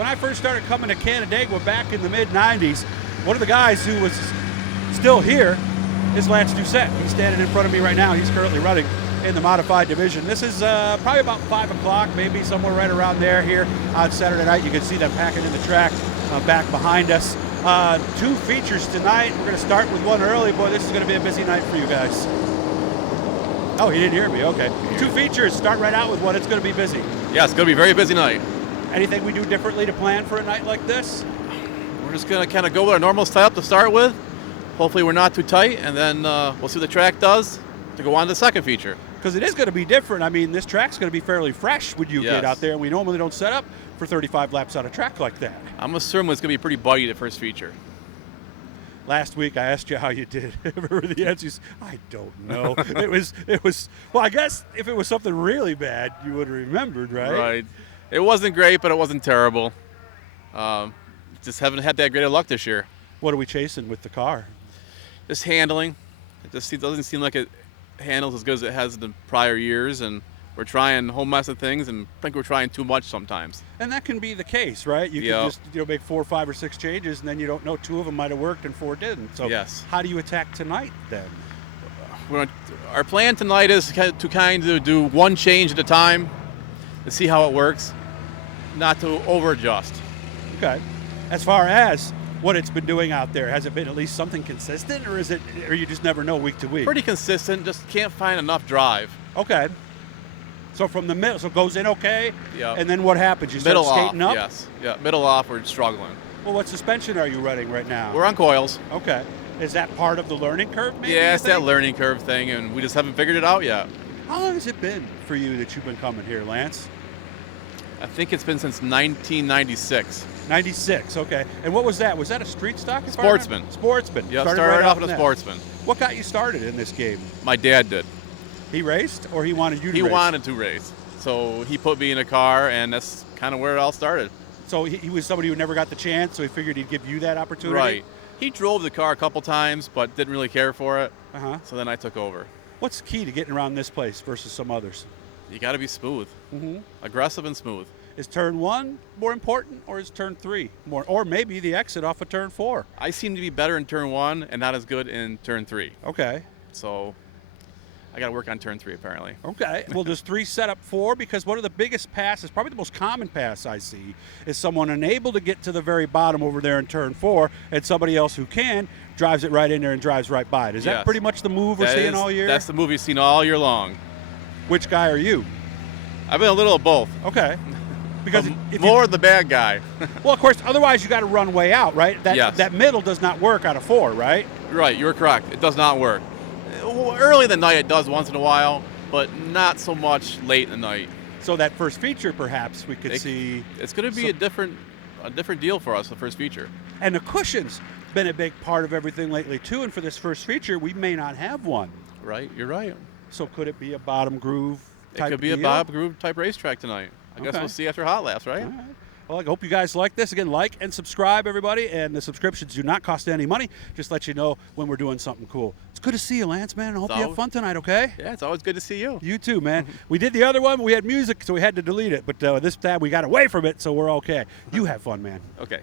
when I first started coming to Canandaigua back in the mid-'90s, one of the guys who was still here is Lance Dusett. He's standing in front of me right now. He's currently running in the modified division. This is probably about 5 o'clock, maybe somewhere right around there here on Saturday night. You can see them packing in the track back behind us. 2 features tonight. We're going to start with one early. Boy, this is going to be a busy night for you guys. Oh, he didn't hear me. Okay. 2 features. Start right out with one. It's going to be busy. Yeah, it's going to be a very busy night. Anything we do differently to plan for a night like this? We're just going to kind of go with our normal setup to start with. Hopefully we're not too tight, and then we'll see what the track does to go on to the second feature. Because it is going to be different. I mean, this track's going to be fairly fresh when you get out there, and we normally don't set up for 35 laps on a track like that. I'm assuming it's going to be pretty buggy the first feature. Last week I asked you how you did. Remember the answers? I don't know. It was. Well, I guess if it was something really bad, you would have remembered, right? Right. It wasn't great, but it wasn't terrible. Just haven't had that great of luck this year. What are we chasing with the car? Just handling. It just doesn't seem like it handles as good as it has in the prior years, and we're trying a whole mess of things, and I think we're trying too much sometimes. And that can be the case, right? You can just make 4, 5, or 6 changes, and then you don't know 2 of them might have worked and 4 didn't. So how do you attack tonight then? Our plan tonight is to kind of do 1 change at a time to see how it works, not to over-adjust. Okay. As far as what it's been doing out there, has it been at least something consistent, or you just never know week to week? Pretty consistent, just can't find enough drive. Okay. So from the middle, so it goes in okay? Yeah. And then what happens? You start skating off, up? Yes. Yeah, middle off, we're struggling. Well, what suspension are you running right now? We're on coils. Okay. Is that part of the learning curve, maybe? Yeah, it's that learning curve thing, and we just haven't figured it out yet. How long has it been for you that you've been coming here, Lance? I think it's been since 1996. 96, okay. And what was that? Was that a street stock? Sportsman. Sportsman. Yeah, started off with a Sportsman. What got you started in this game? My dad did. He raced, or he wanted you to race? He wanted to race. So he put me in a car, and that's kind of where it all started. So he was somebody who never got the chance, so he figured he'd give you that opportunity? Right. He drove the car a couple times, but didn't really care for it. Uh-huh. So then I took over. What's key to getting around this place versus some others? You got to be smooth. Mm-hmm. Aggressive and smooth. Is turn 1 more important, or is turn 3 more? Or maybe the exit off of turn 4? I seem to be better in turn 1 and not as good in turn 3. Okay. So I got to work on turn 3 apparently. Okay. Well, does 3 set up 4? Because one of the biggest passes, probably the most common pass I see, is someone unable to get to the very bottom over there in turn 4, and somebody else who can drives it right in there and drives right by it. Is that pretty much the move we're seeing all year? That's the move you've seen all year long. Which guy are you? I've been a little of both. Okay. Because more the bad guy. Well, of course, otherwise you got to run way out, right? Yes. That middle does not work out of 4, right? Right, you're correct. It does not work. Early in the night it does once in a while, but not so much late in the night. So that first feature, perhaps we could see. It's going to be a different deal for us, the first feature. And the cushion's been a big part of everything lately too. And for this first feature, we may not have one. Right, you're right. So could it be a bottom groove type It could be deal? a bottom groove type racetrack tonight. I guess we'll see after hot laps, right? All right. Well, I hope you guys like this. Again, like and subscribe, everybody. And the subscriptions do not cost any money. Just let you know when we're doing something cool. It's good to see you, Lance, man. I hope you have fun tonight, okay? Yeah, it's always good to see you. You too, man. We did the other one. We had music, so we had to delete it. But this time we got away from it, so we're okay. You have fun, man. Okay.